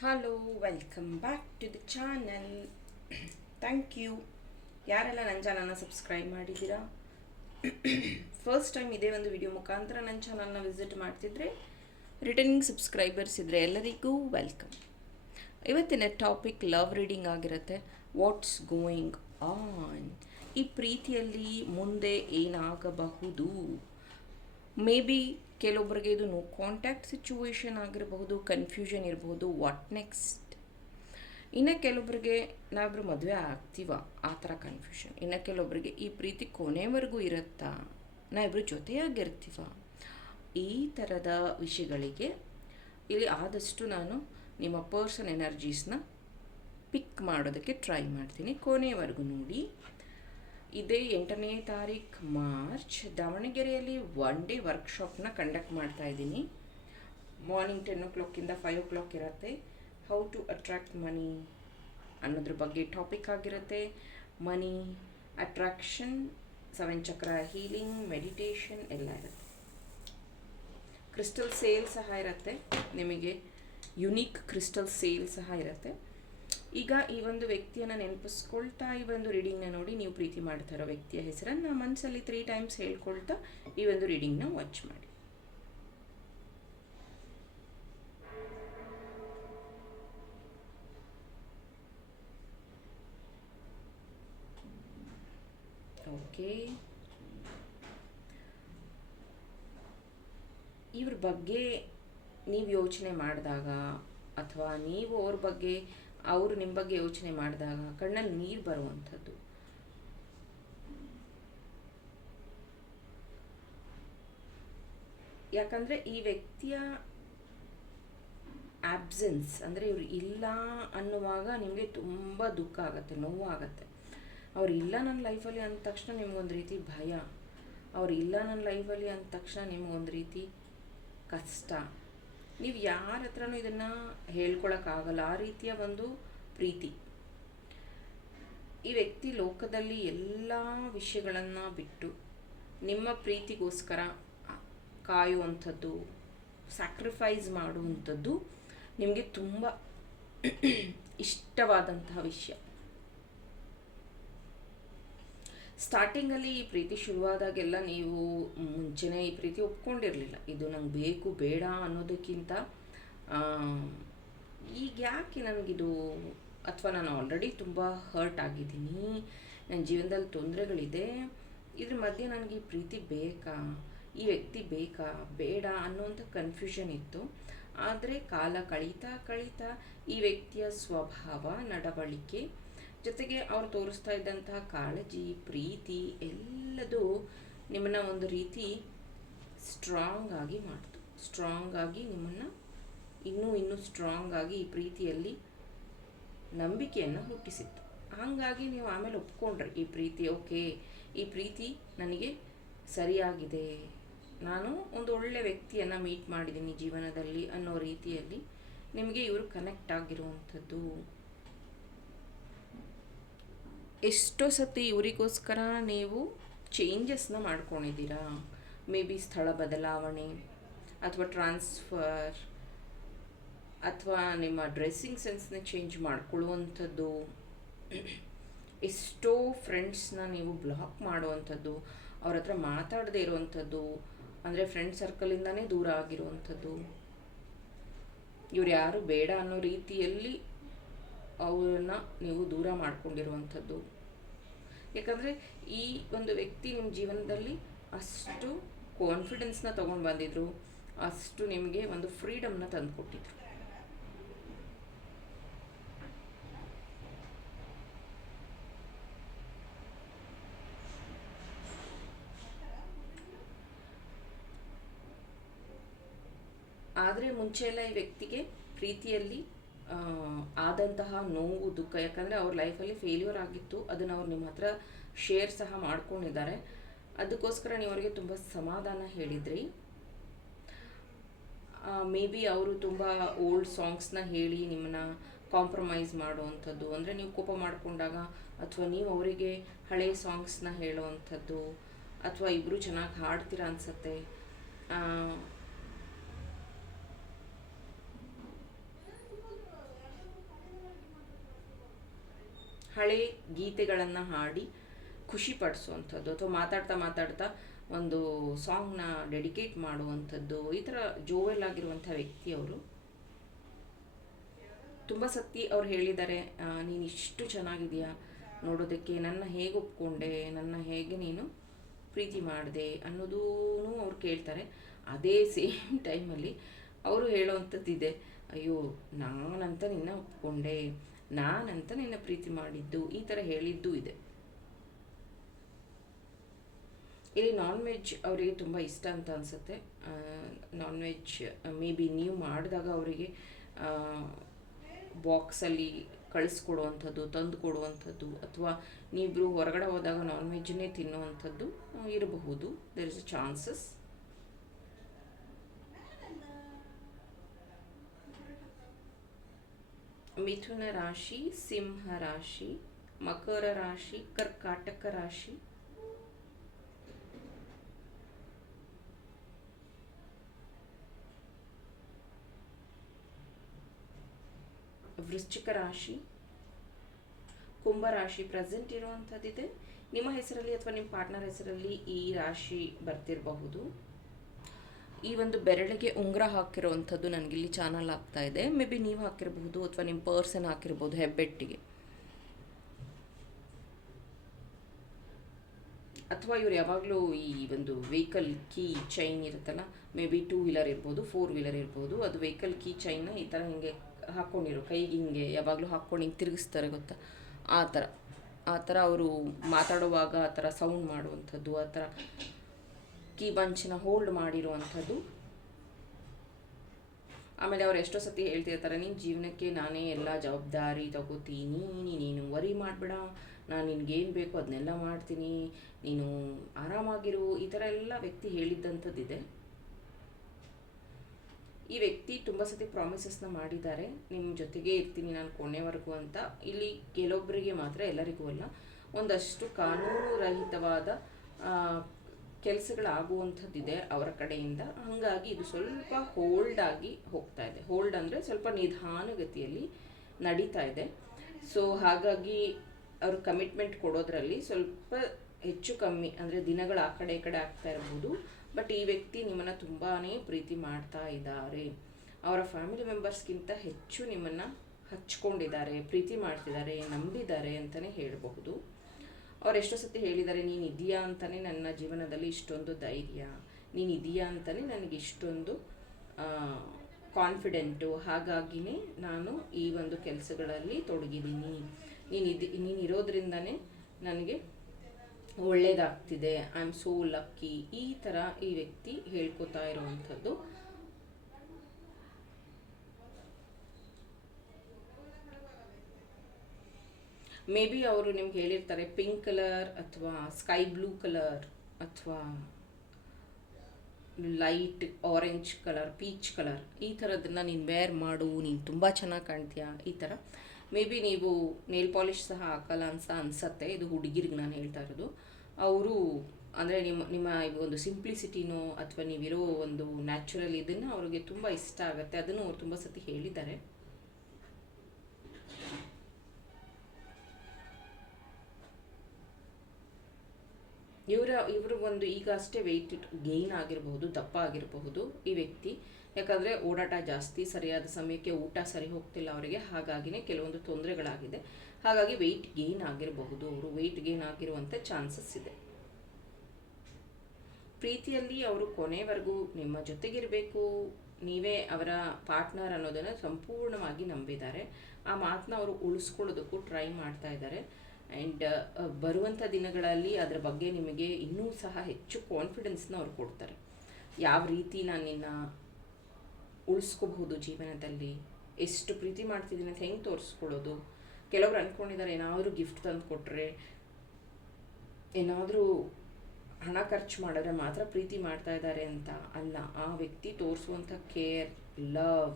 Hello, welcome back to the channel. Thank you ಯಾರೆಲ್ಲ ನನ್ನ ಚಾನಲ್ನ ಸಬ್ಸ್ಕ್ರೈಬ್ ಮಾಡಿದ್ದೀರಾ. ಫಸ್ಟ್ ಟೈಮ್ ಇದೇ ಒಂದು ವಿಡಿಯೋ ಮುಖಾಂತರ ನನ್ನ ಚಾನಲ್ನ ವಿಸಿಟ್ ಮಾಡ್ತಿದ್ರೆ ರಿಟರ್ನಿಂಗ್ ಸಬ್ಸ್ಕ್ರೈಬರ್ಸ್ ಇದ್ದರೆ ಎಲ್ಲರಿಗೂ ವೆಲ್ಕಮ್. ಇವತ್ತಿನ ಟಾಪಿಕ್ ಲವ್ ರೀಡಿಂಗ್ ಆಗಿರುತ್ತೆ. ವಾಟ್ಸ್ ಗೋಯಿಂಗ್ ಆನ್, ಈ ಪ್ರೀತಿಯಲ್ಲಿ ಮುಂದೆ ಏನಾಗಬಹುದು. ಮೇ ಬಿ ಕೆಲವೊಬ್ಬರಿಗೆ ಇದು ನೋ ಕಾಂಟ್ಯಾಕ್ಟ್ ಸಿಚುವೇಶನ್ ಆಗಿರಬಹುದು, ಕನ್ಫ್ಯೂಷನ್ ಇರಬಹುದು, ವಾಟ್ ನೆಕ್ಸ್ಟ್. ಇನ್ನು ಕೆಲವೊಬ್ಬರಿಗೆ ನಾವಿಬ್ರು ಮದುವೆ ಆಗ್ತೀವ, ಆ ಥರ ಕನ್ಫ್ಯೂಷನ್. ಇನ್ನು ಕೆಲವೊಬ್ಬರಿಗೆ ಈ ಪ್ರೀತಿ ಕೊನೆವರೆಗೂ ಇರುತ್ತಾ, ನಾವಿಬ್ರು ಜೊತೆಯಾಗಿರ್ತೀವ, ಈ ಥರದ ವಿಷಯಗಳಿಗೆ ಇಲ್ಲಿ ಆದಷ್ಟು ನಾನು ನಿಮ್ಮ ಪರ್ಸನ್ ಎನರ್ಜೀಸ್ನ ಪಿಕ್ ಮಾಡೋದಕ್ಕೆ ಟ್ರೈ ಮಾಡ್ತೀನಿ. ಕೊನೆವರೆಗೂ ನೋಡಿ. ಇದೇ 8ನೇ ತಾರೀಕು ಮಾರ್ಚ್ ದಾವಣಗೆರೆಯಲ್ಲಿ ಒನ್ ಡೇ ವರ್ಕ್ಶಾಪ್ನ ಕಂಡಕ್ಟ್ ಮಾಡ್ತಾ ಇದ್ದೀನಿ. ಮಾರ್ನಿಂಗ್ 10 o'clock 5 o'clock ಇರುತ್ತೆ. ಹೌ ಟು ಅಟ್ರಾಕ್ಟ್ ಮನಿ ಅನ್ನೋದ್ರ ಬಗ್ಗೆ ಟಾಪಿಕ್ ಆಗಿರುತ್ತೆ. ಮನಿ, ಅಟ್ರಾಕ್ಷನ್, 7 ಚಕ್ರ ಹೀಲಿಂಗ್, ಮೆಡಿಟೇಷನ್ ಎಲ್ಲ ಇರುತ್ತೆ. ಕ್ರಿಸ್ಟಲ್ ಸೇಲ್ ಸಹ ಇರುತ್ತೆ, ನಿಮಗೆ ಯುನೀಕ್ ಕ್ರಿಸ್ಟಲ್ ಸೇಲ್ ಸಹ ಇರುತ್ತೆ. ಈಗ ಈ ಒಂದು ವ್ಯಕ್ತಿಯನ್ನು ನೆನಪಿಸ್ಕೊಳ್ತಾ ಈ ಒಂದು ರೀಡಿಂಗ್ನ ನೋಡಿ, ನೀವು ಪ್ರೀತಿ ಮಾಡ್ತಾ ಇರೋ ವ್ಯಕ್ತಿಯ ಹೆಸರನ್ನು ಮನಸ್ಸಲ್ಲಿ 3 times ಹೇಳ್ಕೊಳ್ತಾ ಈ ಒಂದು ರೀಡಿಂಗ್ನ ವಾಚ್ ಮಾಡಿ. ಓಕೆ, ಇವ್ರ ಬಗ್ಗೆ ನೀವು ಯೋಚನೆ ಮಾಡಿದಾಗ ಅಥವಾ ನೀವು ಅವ್ರ ಬಗ್ಗೆ ಅವರು ನಿಮ್ಮ ಬಗ್ಗೆ ಯೋಚನೆ ಮಾಡಿದಾಗ ಕಣ್ಣಲ್ಲಿ ನೀರು ಬರುವಂಥದ್ದು. ಯಾಕಂದರೆ ಈ ವ್ಯಕ್ತಿಯ ಆಬ್ಸೆನ್ಸ್ ಅಂದರೆ ಇವರು ಇಲ್ಲ ಅನ್ನುವಾಗ ನಿಮಗೆ ತುಂಬ ದುಃಖ ಆಗುತ್ತೆ, ನೋವಾಗತ್ತೆ. ಅವ್ರು ಇಲ್ಲ ನನ್ನ ಲೈಫಲ್ಲಿ ಅಂದ ತಕ್ಷಣ ನಿಮಗೊಂದು ರೀತಿ ಭಯ, ಅವ್ರು ಇಲ್ಲ ನನ್ನ ಲೈಫಲ್ಲಿ ಅಂದ ತಕ್ಷಣ ನಿಮಗೊಂದು ರೀತಿ ಕಷ್ಟ. ನೀವು ಯಾರ ಹತ್ರನೂ ಇದನ್ನು ಹೇಳ್ಕೊಳಕ್ಕಾಗಲ್ಲ, ಆ ರೀತಿಯ ಒಂದು ಪ್ರೀತಿ. ಈ ವ್ಯಕ್ತಿ ಲೋಕದಲ್ಲಿ ಎಲ್ಲ ವಿಷಯಗಳನ್ನು ಬಿಟ್ಟು ನಿಮ್ಮ ಪ್ರೀತಿಗೋಸ್ಕರ ಕಾಯುವಂಥದ್ದು, ಸ್ಯಾಕ್ರಿಫೈಸ್ ಮಾಡುವಂಥದ್ದು ನಿಮಗೆ ತುಂಬ ಇಷ್ಟವಾದಂತಹ ವಿಷಯ. ಸ್ಟಾರ್ಟಿಂಗಲ್ಲಿ ಈ ಪ್ರೀತಿ ಶುರುವಾದಾಗೆಲ್ಲ ನೀವು ಮುಂಚೆನೇ ಈ ಪ್ರೀತಿ ಒಪ್ಕೊಂಡಿರಲಿಲ್ಲ. ಇದು ನಂಗೆ ಬೇಕು ಬೇಡ ಅನ್ನೋದಕ್ಕಿಂತ ಈಗ ಯಾಕೆ ನನಗಿದು, ಅಥವಾ ನಾನು ಆಲ್ರೆಡಿ ತುಂಬ ಹರ್ಟ್ ಆಗಿದ್ದೀನಿ, ನನ್ನ ಜೀವನದಲ್ಲಿ ತೊಂದರೆಗಳಿದೆ, ಇದ್ರ ಮಧ್ಯೆ ನನಗೆ ಈ ಪ್ರೀತಿ ಬೇಕಾ, ಈ ವ್ಯಕ್ತಿ ಬೇಕಾ ಬೇಡ ಅನ್ನೋಂಥ ಕನ್ಫ್ಯೂಷನ್ ಇತ್ತು. ಆದರೆ ಕಾಲ ಕಳೀತಾ ಕಳೀತಾ ಈ ವ್ಯಕ್ತಿಯ ಸ್ವಭಾವ, ನಡವಳಿಕೆ, ಜೊತೆಗೆ ಅವ್ರು ತೋರಿಸ್ತಾ ಇದ್ದಂತಹ ಕಾಳಜಿ, ಪ್ರೀತಿ ಎಲ್ಲದೂ ನಿಮ್ಮನ್ನು ಒಂದು ರೀತಿ ಸ್ಟ್ರಾಂಗ್ ಆಗಿ ಮಾಡ್ತು. ಸ್ಟ್ರಾಂಗ್ ಆಗಿ ನಿಮ್ಮನ್ನು ಇನ್ನೂ ಸ್ಟ್ರಾಂಗ್ ಆಗಿ ಈ ಪ್ರೀತಿಯಲ್ಲಿ ನಂಬಿಕೆಯನ್ನು ಹುಟ್ಟಿಸಿತ್ತು. ಹಾಗಾಗಿ ನೀವು ಆಮೇಲೆ ಒಪ್ಕೊಂಡ್ರಿ ಈ ಪ್ರೀತಿ, ಓಕೆ ಈ ಪ್ರೀತಿ ನನಗೆ ಸರಿಯಾಗಿದೆ, ನಾನು ಒಂದು ಒಳ್ಳೆ ವ್ಯಕ್ತಿಯನ್ನು ಮೀಟ್ ಮಾಡಿದ್ದೀನಿ ಜೀವನದಲ್ಲಿ ಅನ್ನೋ ರೀತಿಯಲ್ಲಿ ನಿಮಗೆ ಇವರು ಕನೆಕ್ಟ್ ಆಗಿರುವಂಥದ್ದು. ಎಷ್ಟೋ ಸತಿ ಇವರಿಗೋಸ್ಕರ ನೀವು ಚೇಂಜಸ್ನ ಮಾಡ್ಕೊಂಡಿದ್ದೀರಾ. ಮೇ ಬಿ ಸ್ಥಳ ಬದಲಾವಣೆ ಅಥವಾ ಟ್ರಾನ್ಸ್ಫರ್ ಅಥವಾ ನಿಮ್ಮ ಡ್ರೆಸ್ಸಿಂಗ್ ಸೆನ್ಸ್ನ ಚೇಂಜ್ ಮಾಡ್ಕೊಳ್ಳುವಂಥದ್ದು. ಎಷ್ಟೋ ಫ್ರೆಂಡ್ಸ್ನ ನೀವು ಬ್ಲಾಕ್ ಮಾಡುವಂಥದ್ದು, ಅವ್ರ ಹತ್ರ ಮಾತಾಡದೇ ಇರುವಂಥದ್ದು, ಅಂದರೆ ಫ್ರೆಂಡ್ ಸರ್ಕಲಿಂದನೇ ದೂರ ಆಗಿರುವಂಥದ್ದು. ಇವ್ರು ಯಾರು ಬೇಡ ಅನ್ನೋ ರೀತಿಯಲ್ಲಿ ಅವರನ್ನ ನೀವು ದೂರ ಮಾಡ್ಕೊಂಡಿರುವಂಥದ್ದು. ಯಾಕಂದರೆ ಈ ಒಂದು ವ್ಯಕ್ತಿ ನಿಮ್ಮ ಜೀವನದಲ್ಲಿ ಅಷ್ಟು ಕಾನ್ಫಿಡೆನ್ಸ್ನ ತೊಗೊಂಡು ಬಂದಿದ್ರು, ಅಷ್ಟು ನಿಮಗೆ ಒಂದು ಫ್ರೀಡಮ್ನ ತಂದುಕೊಟ್ಟಿದ್ರು. ಆದರೆ ಮುಂಚೆ ಎಲ್ಲ ಈ ವ್ಯಕ್ತಿಗೆ ಪ್ರೀತಿಯಲ್ಲಿ ಆದಂತಹ ನೋವು, ದುಃಖ, ಯಾಕಂದರೆ ಅವ್ರ ಲೈಫಲ್ಲಿ ಫೇಲ್ಯೂರ್ ಆಗಿತ್ತು, ಅದನ್ನು ಅವ್ರು ನಿಮ್ಮ ಹತ್ರ ಶೇರ್ ಸಹ ಮಾಡ್ಕೊಂಡಿದ್ದಾರೆ. ಅದಕ್ಕೋಸ್ಕರ ನೀವು ಅವರಿಗೆ ತುಂಬ ಸಮಾಧಾನ ಹೇಳಿದ್ರಿ. ಮೇ ಬಿ ಅವರು ತುಂಬ ಓಲ್ಡ್ ಸಾಂಗ್ಸ್ನ ಹೇಳಿ ನಿಮ್ಮನ್ನ ಕಾಂಪ್ರಮೈಸ್ ಮಾಡುವಂಥದ್ದು, ಅಂದರೆ ನೀವು ಕೋಪ ಮಾಡಿಕೊಂಡಾಗ ಅಥವಾ ನೀವು ಅವರಿಗೆ ಹಳೆಯ ಸಾಂಗ್ಸ್ನ ಹೇಳುವಂಥದ್ದು, ಅಥವಾ ಇಬ್ಬರು ಚೆನ್ನಾಗಿ ಹಾಡ್ತೀರ ಅನಿಸುತ್ತೆ, ಹಳೆ ಗೀತೆಗಳನ್ನು ಹಾಡಿ ಖುಷಿ ಪಡಿಸುವಂಥದ್ದು, ಅಥವಾ ಮಾತಾಡ್ತಾ ಒಂದು ಸಾಂಗ್ನ ಡೆಡಿಕೇಟ್ ಮಾಡುವಂಥದ್ದು, ಈ ಥರ ಜೋವೆಲ್ ಆಗಿರುವಂಥ ವ್ಯಕ್ತಿ ಅವರು. ತುಂಬ ಸತಿ ಅವ್ರು ಹೇಳಿದ್ದಾರೆ, ನೀನು ಇಷ್ಟು ಚೆನ್ನಾಗಿದೆಯಾ ನೋಡೋದಕ್ಕೆ, ನನ್ನ ಹೇಗೆ ಒಪ್ಕೊಂಡೆ, ನನ್ನ ಹೇಗೆ ನೀನು ಪ್ರೀತಿ ಮಾಡಿದೆ ಅನ್ನೋದೂ ಅವ್ರು ಕೇಳ್ತಾರೆ. ಅದೇ ಸೇಮ್ ಟೈಮಲ್ಲಿ ಅವರು ಹೇಳೋವಂಥದ್ದಿದೆ, ಅಯ್ಯೋ ನಾನಂತ ನಿನ್ನ ಒಪ್ಕೊಂಡೆ, ನಾನಂತ ನಿನ್ನ ಪ್ರೀತಿ ಮಾಡಿದ್ದು, ಈ ಥರ ಹೇಳಿದ್ದೂ ಇದೆ. ಇಲ್ಲಿ ನಾನ್ ವೆಜ್ ಅವರಿಗೆ ತುಂಬ ಇಷ್ಟ ಅಂತ ಅನಿಸುತ್ತೆ. ನಾನ್ ವೆಜ್ ಮೇ ಬಿ ನೀವು ಮಾಡಿದಾಗ ಅವರಿಗೆ ಬಾಕ್ಸಲ್ಲಿ ಕಳಿಸ್ಕೊಡುವಂಥದ್ದು, ತಂದು ಕೊಡುವಂಥದ್ದು, ಅಥವಾ ನೀವಿಬ್ಬರು ಹೊರಗಡೆ ಹೋದಾಗ ನಾನ್ ವೆಜ್ನೇ ತಿನ್ನುವಂಥದ್ದು ಇರಬಹುದು. There is a chances. Mithuna ರಾಶಿ, ಸಿಂಹ ರಾಶಿ, ಮಕರ ರಾಶಿ, ಕರ್ಕಾಟಕ ರಾಶಿ, ವೃಶ್ಚಿಕ ರಾಶಿ, ಕುಂಭ ರಾಶಿ ಪ್ರೆಸೆಂಟ್ ಇರುವಂಥದ್ದಿದೆ. ನಿಮ್ಮ ಹೆಸರಲ್ಲಿ ಅಥವಾ ನಿಮ್ಮ ಪಾರ್ಟ್ನರ್ ಹೆಸರಲ್ಲಿ ಈ ರಾಶಿ ಬರ್ತಿರಬಹುದು. ಈ ಒಂದು ಬೆರಳಿಗೆ ಉಂಗುರ ಹಾಕಿರುವಂಥದ್ದು ನನಗಿಲ್ಲಿ ಚಾನಲ್ ಆಗ್ತಾ ಇದೆ. ಮೇ ಬಿ ನೀವು ಹಾಕಿರಬಹುದು ಅಥವಾ ನಿಮ್ಮ ಪರ್ಸನ್ ಹಾಕಿರ್ಬೋದು ಹೆಬ್ಬೆಟ್ಟಿಗೆ, ಅಥವಾ ಇವ್ರು ಯಾವಾಗಲೂ ಈ ಒಂದು ವೆಹಿಕಲ್ ಕೀ ಚೈನ್ ಇರುತ್ತಲ್ಲ, ಮೇ ಬಿ 2 ವೀಲರ್ ಇರ್ಬೋದು, 4 ವೀಲರ್ ಇರ್ಬೋದು, ಅದು ವೆಹಿಕಲ್ ಕೀ ಚೈನ್ನ ಈ ಥರ ಹಿಂಗೆ ಹಾಕ್ಕೊಂಡಿರೋ ಕೈಗೆ ಹಿಂಗೆ ಯಾವಾಗಲೂ ಹಾಕ್ಕೊಂಡು ಹಿಂಗೆ ತಿರುಗಿಸ್ತಾರೆ ಗೊತ್ತಾ, ಆ ಥರ ಅವರು ಮಾತಾಡುವಾಗ ಆ ಥರ ಸೌಂಡ್ ಮಾಡುವಂಥದ್ದು, ಆ ಥರ ಕೀ ಬಂಚನ್ನ ಹೋಲ್ಡ್ ಮಾಡಿರುವಂಥದ್ದು. ಆಮೇಲೆ ಅವ್ರು ಎಷ್ಟೋ ಸತಿ ಹೇಳ್ತಿರ್ತಾರೆ, ನಿನ್ನ ಜೀವನಕ್ಕೆ ನಾನೇ ಎಲ್ಲ ಜವಾಬ್ದಾರಿ ತಗೋತೀನಿ, ನೀನು ವರಿ ಮಾಡಬೇಡ, ನಾನು ನಿನ್ಗೇನು ಬೇಕೋ ಅದನ್ನೆಲ್ಲ ಮಾಡ್ತೀನಿ, ನೀನು ಆರಾಮಾಗಿರು, ಈ ಥರ ಎಲ್ಲ ವ್ಯಕ್ತಿ ಹೇಳಿದ್ದಂಥದ್ದಿದೆ. ಈ ವ್ಯಕ್ತಿ ತುಂಬ ಸತಿ ಪ್ರಾಮಿಸಸ್ನ ಮಾಡಿದ್ದಾರೆ, ನಿಮ್ಮ ಜೊತೆಗೆ ಇರ್ತೀನಿ ನಾನು ಕೊನೆವರೆಗೂ ಅಂತ. ಇಲ್ಲಿ ಕೆಲವೊಬ್ಬರಿಗೆ ಮಾತ್ರ, ಎಲ್ಲರಿಗೂ ಅಲ್ಲ, ಒಂದಷ್ಟು ಕಾನೂನು ರಹಿತವಾದ ಕೆಲಸಗಳಾಗುವಂಥದ್ದಿದೆ ಅವರ ಕಡೆಯಿಂದ. ಹಾಗಾಗಿ ಇದು ಸ್ವಲ್ಪ ಹೋಲ್ಡ್ ಆಗಿ ಹೋಗ್ತಾ ಇದೆ. ಹೋಲ್ಡ್ ಅಂದರೆ ಸ್ವಲ್ಪ ನಿಧಾನಗತಿಯಲ್ಲಿ ನಡೀತಾ ಇದೆ. ಸೊ ಹಾಗಾಗಿ ಅವರು ಕಮಿಟ್ಮೆಂಟ್ ಕೊಡೋದ್ರಲ್ಲಿ ಸ್ವಲ್ಪ ಹೆಚ್ಚು ಕಮ್ಮಿ, ಅಂದರೆ ದಿನಗಳು ಆ ಕಡೆ ಈ ಕಡೆ ಆಗ್ತಾ ಇರ್ಬೋದು. ಬಟ್ ಈ ವ್ಯಕ್ತಿ ನಿಮ್ಮನ್ನು ತುಂಬಾ ಪ್ರೀತಿ ಮಾಡ್ತಾ ಇದ್ದಾರೆ. ಅವರ ಫ್ಯಾಮಿಲಿ ಮೆಂಬರ್ಸ್ಗಿಂತ ಹೆಚ್ಚು ನಿಮ್ಮನ್ನು ಹಚ್ಕೊಂಡಿದ್ದಾರೆ, ಪ್ರೀತಿ ಮಾಡ್ತಿದ್ದಾರೆ, ನಂಬಿದ್ದಾರೆ ಅಂತಲೇ ಹೇಳಬಹುದು. ಅವ್ರು ಎಷ್ಟೋ ಸತಿ ಹೇಳಿದ್ದಾರೆ, ನೀನು ಇದೆಯಾ ಅಂತಲೇ ನನ್ನ ಜೀವನದಲ್ಲಿ ಇಷ್ಟೊಂದು ಧೈರ್ಯ, ನೀನು ಇದೆಯಾ ಅಂತಲೇ ನನಗೆ ಇಷ್ಟೊಂದು ಕಾನ್ಫಿಡೆಂಟು, ಹಾಗಾಗಿನೇ ನಾನು ಈ ಒಂದು ಕೆಲಸಗಳಲ್ಲಿ ತೊಡಗಿದ್ದೀನಿ, ನೀನು ಇರೋದ್ರಿಂದನೇ ನನಗೆ ಒಳ್ಳೇದಾಗ್ತಿದೆ, ಐ ಆಮ್ ಸೋ ಲಕ್ಕಿ, ಈ ಥರ ಈ ವ್ಯಕ್ತಿ ಹೇಳ್ಕೊತಾ ಇರುವಂಥದ್ದು. ಮೇ ಬಿ ಅವರು ನಿಮ್ಗೆ ಹೇಳಿರ್ತಾರೆ ಪಿಂಕ್ ಕಲರ್ ಅಥವಾ ಸ್ಕೈ ಬ್ಲೂ ಕಲರ್ ಅಥವಾ light orange colour, peach colour, ಈ ಥರದನ್ನು ನೀನು ವೇರ್ ಮಾಡು, ನೀನು ತುಂಬ ಚೆನ್ನಾಗಿ ಕಾಣ್ತೀಯಾ, ಈ ಥರ. ಮೇ ಬಿ ನೀವು ನೇಲ್ ಪಾಲಿಶ್ ಸಹ ಹಾಕಲ್ಲ ಅನ್ಸತ್ತೆ. ಇದು ಹುಡುಗಿರಿಗೆ ನಾನು ಹೇಳ್ತಾ ಇರೋದು. ಅವರು ಅಂದರೆ ನಿಮ್ಮ ಒಂದು ಸಿಂಪ್ಲಿಸಿಟಿನೋ ಅಥವಾ ನೀವಿರೋ ಒಂದು ನ್ಯಾಚುರಲ್ ಇದನ್ನು ಅವ್ರಿಗೆ ತುಂಬ ಇಷ್ಟ ಆಗುತ್ತೆ. ಅದನ್ನು ಅವ್ರು ತುಂಬ ಸತಿ ಹೇಳಿದ್ದಾರೆ. ಇವರು ಒಂದು ಈಗ ಅಷ್ಟೇ ವೆಯ್ಟ್ ಗೇನ್ ಆಗಿರಬಹುದು, ದಪ್ಪ ಆಗಿರಬಹುದು ಈ ವ್ಯಕ್ತಿ. ಯಾಕಂದರೆ ಓಡಾಟ ಜಾಸ್ತಿ, ಸರಿಯಾದ ಸಮಯಕ್ಕೆ ಊಟ ಸರಿ ಹೋಗ್ತಿಲ್ಲ ಅವರಿಗೆ, ಹಾಗಾಗಿನೇ ಕೆಲವೊಂದು ತೊಂದರೆಗಳಾಗಿದೆ. ಹಾಗಾಗಿ ವೆಯ್ಟ್ ಗೇನ್ ಆಗಿರಬಹುದು, ಅವರು ವೆಯ್ಟ್ ಗೇನ್ ಆಗಿರುವಂಥ ಚಾನ್ಸಸ್ ಇದೆ. ಪ್ರೀತಿಯಲ್ಲಿ ಅವರು ಕೊನೆವರೆಗೂ ನಿಮ್ಮ ಜೊತೆಗಿರಬೇಕು, ನೀವೇ ಅವರ ಪಾರ್ಟ್ನರ್ ಅನ್ನೋದನ್ನು ಸಂಪೂರ್ಣವಾಗಿ ನಂಬಿದ್ದಾರೆ. ಆ ಮಾತನ್ನ ಅವರು ಉಳಿಸ್ಕೊಳ್ಳೋದಕ್ಕೂ ಟ್ರೈ ಮಾಡ್ತಾ ಇದ್ದಾರೆ. ಆ್ಯಂಡ್ ಬರುವಂಥ ದಿನಗಳಲ್ಲಿ ಅದರ ಬಗ್ಗೆ ನಿಮಗೆ ಇನ್ನೂ ಸಹ ಹೆಚ್ಚು ಕಾನ್ಫಿಡೆನ್ಸ್ನ ಅವ್ರು ಕೊಡ್ತಾರೆ. ಯಾವ ರೀತಿ ನಾನು ನಿನ್ನ ಉಳಿಸ್ಕೋಬಹುದು ಜೀವನದಲ್ಲಿ, ಎಷ್ಟು ಪ್ರೀತಿ ಮಾಡ್ತಿದ್ದೀನಿ ಅಂತ ಹೆಂಗೆ ತೋರಿಸ್ಕೊಳ್ಳೋದು. ಕೆಲವರು ಅಂದ್ಕೊಂಡಿದ್ದಾರೆ ಏನಾದರೂ ಗಿಫ್ಟ್ ತಂದು ಕೊಟ್ಟರೆ, ಏನಾದರೂ ಹಣ ಖರ್ಚು ಮಾಡಿದ್ರೆ ಮಾತ್ರ ಪ್ರೀತಿ ಮಾಡ್ತಾ ಇದ್ದಾರೆ ಅಂತ. ಅಲ್ಲ, ಆ ವ್ಯಕ್ತಿ ತೋರಿಸುವಂಥ ಕೇರ್, ಲವ್,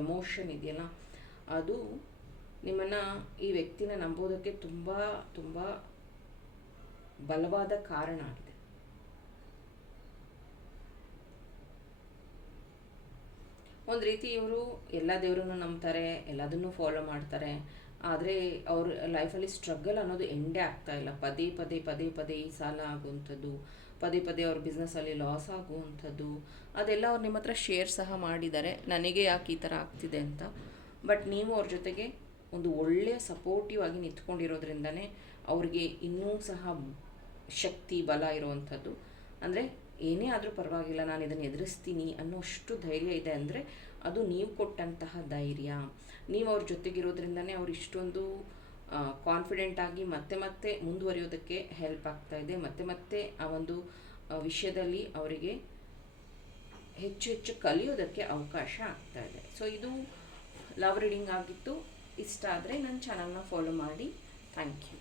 ಎಮೋಷನ್ ಇದೆಯಲ್ಲ, ಅದು ನಿಮ್ಮನ್ನು ಈ ವ್ಯಕ್ತಿನ ನಂಬೋದಕ್ಕೆ ತುಂಬ ತುಂಬ ಬಲವಾದ ಕಾರಣ ಆಗಿದೆ. ಒಂದು ರೀತಿ ಇವರು ಎಲ್ಲ ದೇವರನ್ನು ನಂಬ್ತಾರೆ, ಎಲ್ಲದನ್ನೂ ಫಾಲೋ ಮಾಡ್ತಾರೆ. ಆದರೆ ಅವ್ರ ಲೈಫಲ್ಲಿ ಸ್ಟ್ರಗಲ್ ಅನ್ನೋದು ಎಂಡೇ ಆಗ್ತಾ ಇಲ್ಲ. ಪದೇ ಪದೇ ಪದೇ ಪದೇ ಈ ಸಾಲ ಆಗುವಂಥದ್ದು, ಪದೇ ಪದೇ ಅವ್ರ ಬಿಸ್ನೆಸ್ಸಲ್ಲಿ ಲಾಸ್ ಆಗುವಂಥದ್ದು, ಅದೆಲ್ಲ ಅವ್ರು ನಿಮ್ಮ ಹತ್ರ ಶೇರ್ ಸಹ ಮಾಡಿದ್ದಾರೆ, ನನಗೆ ಯಾಕೆ ಈ ಥರ ಆಗ್ತಿದೆ ಅಂತ. ಬಟ್ ನೀವು ಅವ್ರ ಜೊತೆಗೆ ಒಂದು ಒಳ್ಳೆಯ ಸಪೋರ್ಟಿವ್ ಆಗಿ ನಿಂತ್ಕೊಂಡಿರೋದ್ರಿಂದನೇ ಅವ್ರಿಗೆ ಇನ್ನೂ ಸಹ ಶಕ್ತಿ ಬಲ ಇರುವಂಥದ್ದು. ಅಂದರೆ ಏನೇ ಆದರೂ ಪರವಾಗಿಲ್ಲ, ನಾನು ಇದನ್ನು ಎದುರಿಸ್ತೀನಿ ಅನ್ನೋಷ್ಟು ಧೈರ್ಯ ಇದೆ ಅಂದರೆ ಅದು ನೀವು ಕೊಟ್ಟಂತಹ ಧೈರ್ಯ. ನೀವು ಅವ್ರ ಜೊತೆಗಿರೋದ್ರಿಂದನೇ ಅವ್ರು ಇಷ್ಟೊಂದು ಕಾನ್ಫಿಡೆಂಟಾಗಿ ಮತ್ತೆ ಮತ್ತೆ ಮುಂದುವರಿಯೋದಕ್ಕೆ ಹೆಲ್ಪ್ ಆಗ್ತಾ ಇದೆ. ಮತ್ತೆ ಮತ್ತೆ ಆ ಒಂದು ವಿಷಯದಲ್ಲಿ ಅವರಿಗೆ ಹೆಚ್ಚು ಹೆಚ್ಚು ಕಲಿಯೋದಕ್ಕೆ ಅವಕಾಶ ಆಗ್ತಾ ಇದೆ. ಸೊ ಇದು ಲವ್ ರೀಡಿಂಗ್ ಆಗಿತ್ತು. ಇಷ್ಟ ಆದರೆ ನನ್ನ ಚಾನಲ್ನ ಫಾಲೋ ಮಾಡಿ. Thank you.